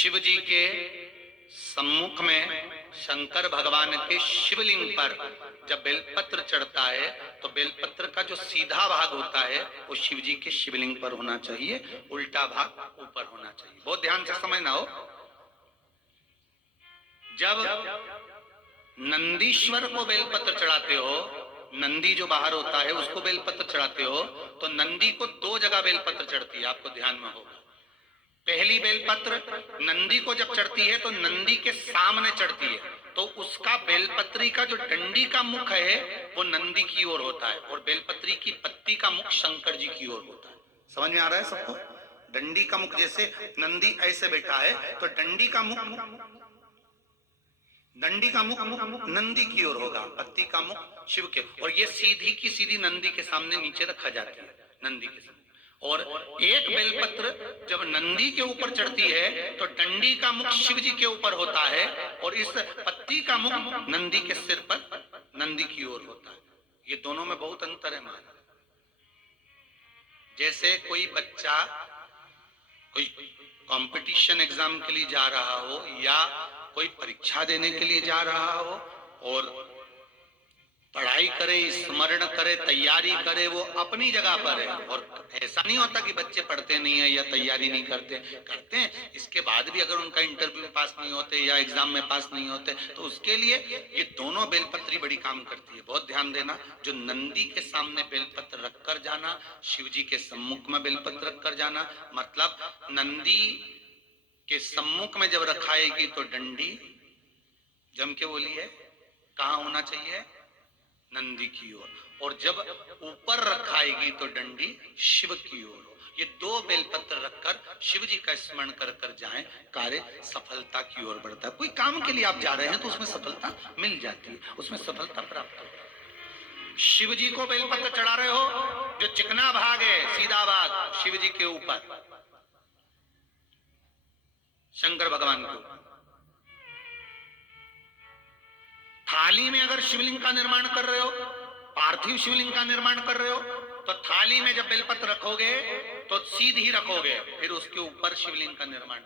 शिव जी के सम्मुख में शंकर भगवान के शिवलिंग पर जब बेलपत्र चढ़ता है तो बेलपत्र का जो सीधा भाग होता है वो शिव जी के शिवलिंग पर होना चाहिए, उल्टा भाग ऊपर होना चाहिए। बहुत ध्यान से समझना हो। जब नंदीश्वर को बेलपत्र चढ़ाते हो, नंदी जो बाहर होता है उसको बेलपत्र चढ़ाते हो, तो नंदी को दो जगह बेलपत्र चढ़ती है, आपको ध्यान में होगा। पहली बेलपत्र नंदी को जब चढ़ती है तो नंदी के सामने चढ़ती है, तो उसका बेलपत्री का जो डंडी का मुख है वो नंदी की ओर होता है और बेलपत्री की पत्ती का मुख शंकर जी की ओर होता है। समझ में आ रहा है सबको? डंडी का मुख, जैसे नंदी ऐसे बैठा है तो डंडी का मुख नंदी की ओर होगा, पत्ती का मुख शिव के, और ये सीधी की सीधी नंदी के सामने नीचे रखा जाती है, नंदी के सामने। और एक बेलपत्र जब नंदी के ऊपर चढ़ती है तो डंडी का मुख शिव जी के ऊपर होता है और इस पत्ती का मुख नंदी के सिर पर नंदी की ओर होता है। ये दोनों में बहुत अंतर है महाराज। जैसे कोई बच्चा कोई कंपटीशन एग्जाम के लिए जा रहा हो या कोई परीक्षा देने के लिए जा रहा हो और पढ़ाई करे, स्मरण करे, तैयारी करे, वो अपनी जगह पर है। और ऐसा नहीं होता कि बच्चे पढ़ते नहीं है या तैयारी नहीं करते हैं। इसके बाद भी अगर उनका इंटरव्यू में पास नहीं होते या एग्जाम में पास नहीं होते तो उसके लिए ये दोनों बेलपत्री बड़ी काम करती है। बहुत ध्यान देना, जो नंदी के सामने बेलपत्र रखकर जाना, शिव जी के सम्मुख में बेलपत्र रखकर जाना, मतलब नंदी के सम्मुख में जब रखाएगी तो डंडी जम के बोली है कहाँ होना चाहिए? नंदी की ओर। और जब ऊपर रखाएगी तो डंडी शिव की ओर हो। ये दो बेलपत्र रखकर शिव जी का स्मरण कर कर जाएं, कार्य सफलता की ओर बढ़ता है। कोई काम के लिए आप जा रहे हैं तो उसमें सफलता मिल जाती है, उसमें सफलता प्राप्त होती है। शिव जी को बेलपत्र चढ़ा रहे हो, जो चिकना भाग है, सीधा भाग शिव जी के ऊपर, शंकर भगवान के ऊपर। थाली में अगर शिवलिंग का निर्माण कर रहे हो, पार्थिव शिवलिंग का निर्माण कर रहे हो, तो थाली में जब बेलपत्र रखोगे तो सीधी रखोगे, फिर उसके ऊपर शिवलिंग का निर्माण